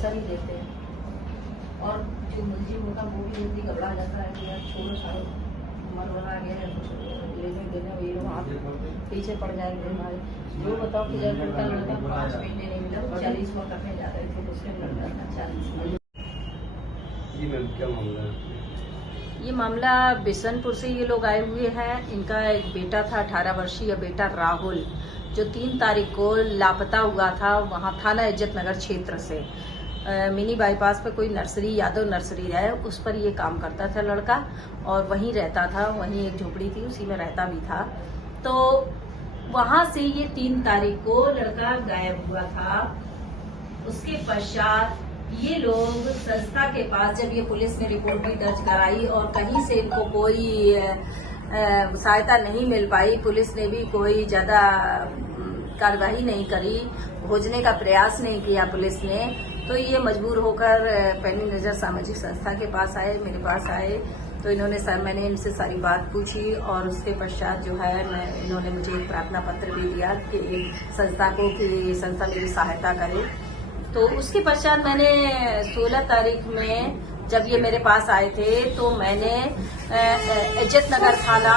पैसा नहीं देते और जो मुलजिम होगा वो भी जल्दी घबरा जाता है कि यार छोड़ो सारे मन बना गया है कुछ लेने देने ये लोग हाथ पीछे पड़ जाएंगे हमारे। जो बताओ कि जब लड़का 5 महीने नहीं मिला 40 में करने जा रहे थे उसने लड़का था 40 में। जी मैम, क्या मामला है? ये मामला बिशनपुर से ये लोग आए हुए हैं। इनका एक बेटा था 18 वर्षीय बेटा राहुल, जो 3 तारीख को लापता हुआ था वहाँ थाना इज्जत नगर क्षेत्र से। मिनी बाईपास पर कोई नर्सरी यादव नर्सरी है, उस पर ये काम करता था लड़का और वहीं रहता था। वहीं एक झोपड़ी थी उसी में रहता भी था। तो वहां से ये 3 तारीख को लड़का गायब हुआ था। उसके पश्चात ये लोग संस्था के पास जब ये पुलिस ने रिपोर्ट भी दर्ज कराई और कहीं से इनको कोई सहायता नहीं मिल पाई, पुलिस ने भी कोई ज्यादा कार्यवाही नहीं करी, खोजने का प्रयास नहीं किया पुलिस ने, तो ये मजबूर होकर पैनी नजर सामाजिक संस्था के पास आए, मेरे पास आए। तो मैंने इनसे सारी बात पूछी और उसके पश्चात जो है इन्होंने मुझे एक प्रार्थना पत्र भी दिया कि संस्था को कि संस्था मेरी सहायता करे। तो उसके पश्चात मैंने 16 तारीख में जब ये मेरे पास आए थे तो मैंने इज्जत नगर थाना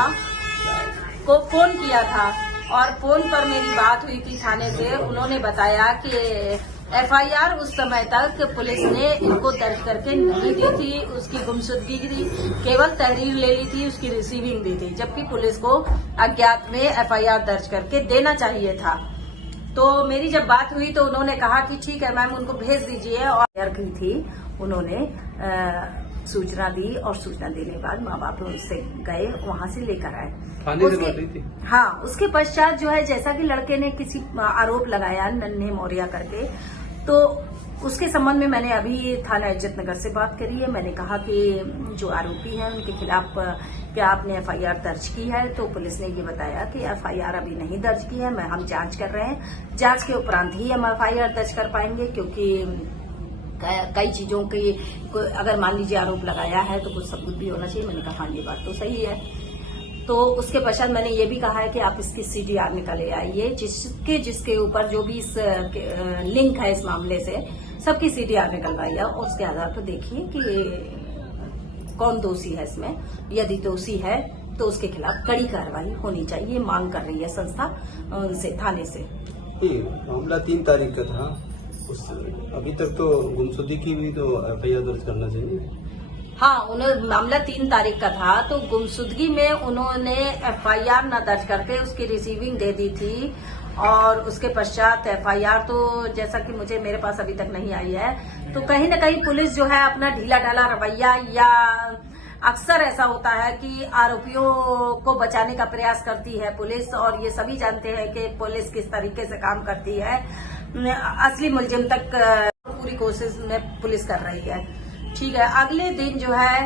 को फोन किया था और फोन पर मेरी बात हुई थी थाने से। उन्होंने बताया कि FIR उस समय तक पुलिस ने इनको दर्ज करके नहीं दी थी, उसकी गुमशुदगी की केवल तहरीर ले ली थी, उसकी रिसीविंग दी थी, जबकि पुलिस को अज्ञात में FIR दर्ज करके देना चाहिए था। तो मेरी जब बात हुई तो उन्होंने कहा कि ठीक है मैम, उनको भेज दीजिए। और की थी उन्होंने सूचना दी और सूचना देने के बाद माँ बाप उससे गए, वहां से लेकर आए। हाँ, उसके पश्चात जो है जैसा कि लड़के ने किसी आरोप लगाया नन्हे मौर्या करके, तो उसके संबंध में मैंने अभी थाना इज्जत नगर से बात करी है। मैंने कहा कि जो आरोपी हैं उनके खिलाफ क्या आपने FIR दर्ज की है? तो पुलिस ने ये बताया कि FIR अभी नहीं दर्ज की है, हम जांच कर रहे हैं, जांच के उपरांत ही हम FIR दर्ज कर पाएंगे, क्योंकि कई चीजों की अगर मान लीजिए आरोप लगाया है तो कुछ सबूत भी होना चाहिए। मैंने कहा हाँ, ये बात तो सही है। तो उसके पश्चात मैंने ये भी कहा है कि आप इसकी CDR निकाले आइए, जिसके ऊपर जो भी इस लिंक है इस मामले से, सबकी CDR निकलवाइए और उसके आधार पर देखिए कि कौन दोषी है इसमें। यदि दोषी है तो उसके खिलाफ कड़ी कार्रवाई होनी चाहिए, मांग कर रही है संस्था उनसे, थाने से। मामला 3 तारीख का था, अभी तक तो गुमशुदगी की भी तो FIR दर्ज करना चाहिए। हाँ, मामला 3 तारीख का था, तो गुमशुदगी में उन्होंने FIR न दर्ज करके उसकी रिसीविंग दे दी थी और उसके पश्चात FIR तो जैसा कि मेरे पास अभी तक नहीं आई है। तो कहीं न कहीं पुलिस जो है अपना ढीला ढाला रवैया, या अक्सर ऐसा होता है कि आरोपियों को बचाने का प्रयास करती है पुलिस, और ये सभी जानते हैं कि पुलिस किस तरीके से काम करती है। असली मुलजिम तक पूरी कोशिश में पुलिस कर रही है। ठीक है, अगले दिन जो है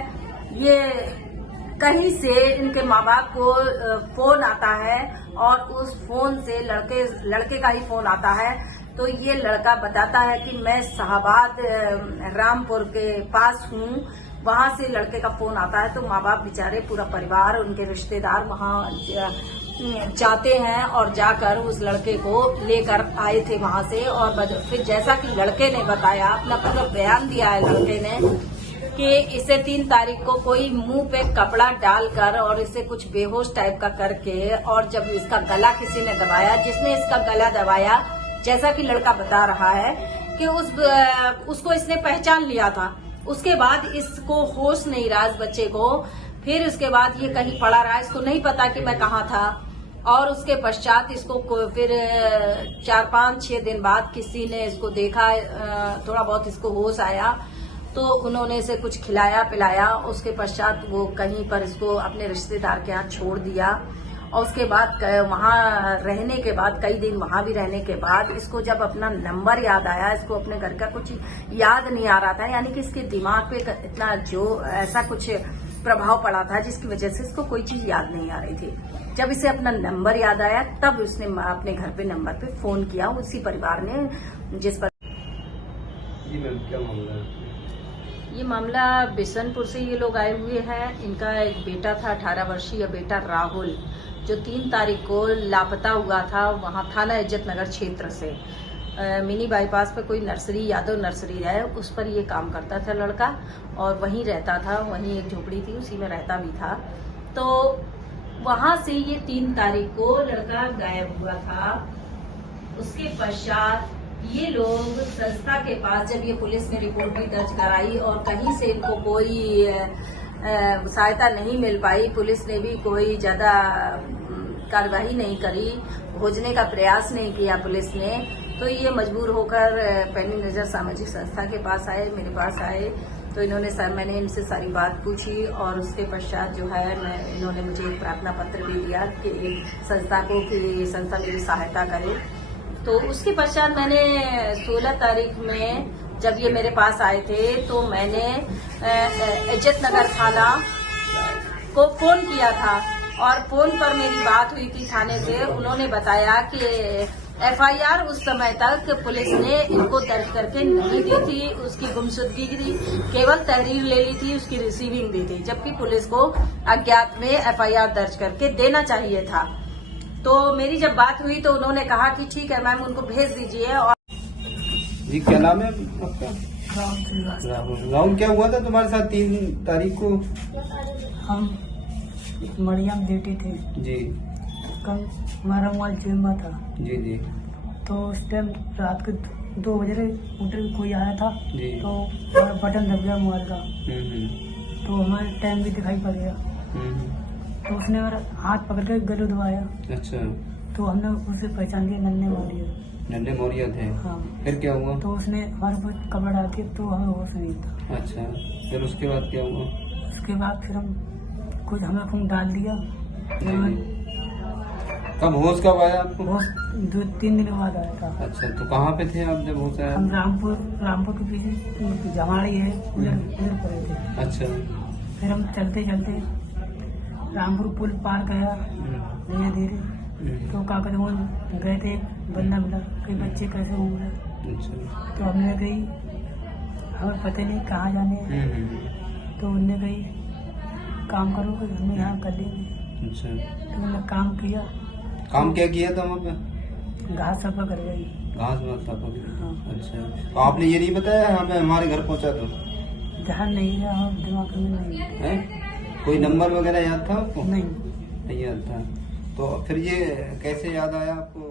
ये कहीं से इनके माँ बाप को फोन आता है और उस फोन से लड़के का ही फोन आता है। तो ये लड़का बताता है कि मैं शाहबाद रामपुर के पास हूँ, वहां से लड़के का फोन आता है। तो माँ बाप बेचारे, पूरा परिवार, उनके रिश्तेदार वहां जाते हैं और जाकर उस लड़के को लेकर आए थे वहां से। और फिर जैसा कि लड़के ने बताया, अपना पूरा बयान दिया है लड़के ने कि इसे 3 तारीख को कोई मुंह पे कपड़ा डालकर और इसे कुछ बेहोश टाइप का करके, और जब इसका गला किसी ने दबाया, जिसने इसका गला दबाया, जैसा कि लड़का बता रहा है कि उसको इसने पहचान लिया था। उसके बाद इसको होश नहीं रहा इस बच्चे को। फिर उसके बाद ये कहीं पड़ा रहा, इसको नहीं पता कि मैं कहाँ था। और उसके पश्चात इसको फिर 4-5-6 दिन बाद किसी ने इसको देखा, थोड़ा बहुत इसको होश आया, तो उन्होंने इसे कुछ खिलाया पिलाया। उसके पश्चात वो कहीं पर इसको अपने रिश्तेदार के यहाँ छोड़ दिया। और उसके बाद वहां रहने के बाद, कई दिन वहां भी रहने के बाद, इसको जब अपना नंबर याद आया, इसको अपने घर का कुछ याद नहीं आ रहा था, यानी कि इसके दिमाग पे इतना जो ऐसा कुछ प्रभाव पड़ा था जिसकी वजह से इसको कोई चीज याद नहीं आ रही थी। जब इसे अपना नंबर याद आया तब उसने अपने घर पे नंबर पे फोन किया, उसी परिवार ने, जिस पर। जी मैम, क्या मामला है? ये मामला बिशनपुर से ये लोग आए हुए हैं। इनका एक बेटा था 18 वर्षीय बेटा राहुल, जो 3 तारीख को लापता हुआ था वहाँ थाना इज्जत नगर क्षेत्र से। मिनी बाईपास पे कोई नर्सरी, यादव नर्सरी है, उस पर ये काम करता था लड़का और वहीं रहता था, वहीं एक झोपड़ी थी उसी में रहता भी था। तो वहां से ये 3 तारीख को लड़का गायब हुआ था। उसके पश्चात ये लोग संस्था के पास, जब ये पुलिस ने रिपोर्ट भी दर्ज कराई और कहीं से इनको कोई सहायता नहीं मिल पाई, पुलिस ने भी कोई ज्यादा कार्यवाही नहीं करी, खोजने का प्रयास नहीं किया पुलिस ने, तो ये मजबूर होकर पैनी नजर सामाजिक संस्था के पास आए, मेरे पास आए। तो मैंने इनसे सारी बात पूछी और उसके पश्चात जो है इन्होंने मुझे एक प्रार्थना पत्र भी दिया कि संस्था को कि संस्था मेरी सहायता करे। तो उसके पश्चात मैंने 16 तारीख में जब ये मेरे पास आए थे तो मैंने इज्जत नगर थाना को फोन किया था और फोन पर मेरी बात हुई थी थाने से। उन्होंने बताया कि FIR उस समय तक पुलिस ने इनको दर्ज करके नहीं दी थी, उसकी गुमशुदगी की केवल तहरीर ले ली थी, उसकी रिसीविंग दी थी, जबकि पुलिस को अज्ञात में FIR दर्ज करके देना चाहिए था। तो मेरी जब बात हुई तो उन्होंने कहा कि ठीक है मैम, उनको भेज दीजिए। और जी क्या नाम है आपका? राहुल। राहुल, क्या हुआ था तुम्हारे साथ 3 तारीख को? हम मरियम बेटी थे जी। कल हमारा मोबाइल जुम्मा था जी जी। तो उस टाइम रात के 2 बजे उधर कोई आया था जी। तो हमारा बटन दब गया मोबाइल का, हम्म। तो हमारा टाइम भी दिखाई पड़ गया। तो उसने मेरा हाथ पकड़ के गले दबाया। अच्छा। तो हमने उसे पहचान लिया, नन्हे मौर्य। नन्हे मौर्य थे? हाँ। फिर क्या हुआ? तो उसने हमारे ऊपर कपड़ा डाल दिया तो हमें होश नहीं था। अच्छा, फिर उसके बाद क्या हुआ? उसके बाद फिर हम कुछ हमें खून डाल दिया। कब होश कब आया आपको? होश 2-3 दिन बाद आया था। अच्छा, तो कहाँ पे थे आप जब होश आया? हम रामपुर के पीछे जमाड़ी है उधर पड़े थे। अच्छा। फिर हम चलते चलते रामपुर पुल पार गया धीरे धीरे, तो काकरवन गए थे, बंदा मिला कि बच्चे कैसे होंगे। अच्छा। तो हमने गई, हमें पता नहीं कहाँ जाने हैं। तो उनने गई काम करो कि हमने यहाँ कर लेंगे। अच्छा। तो मैंने काम किया। काम क्या किया था वहाँ पे? घास सफा कर गई। घास में सफा किया? हाँ। अच्छा, तो आपने ये नहीं बताया हमें हमारे घर पहुँचा तो? ध्यान नहीं रहा, दिमाग में नहीं है? कोई नंबर वगैरह याद था आपको? नहीं। नहीं याद था। तो फिर ये कैसे याद आया आपको?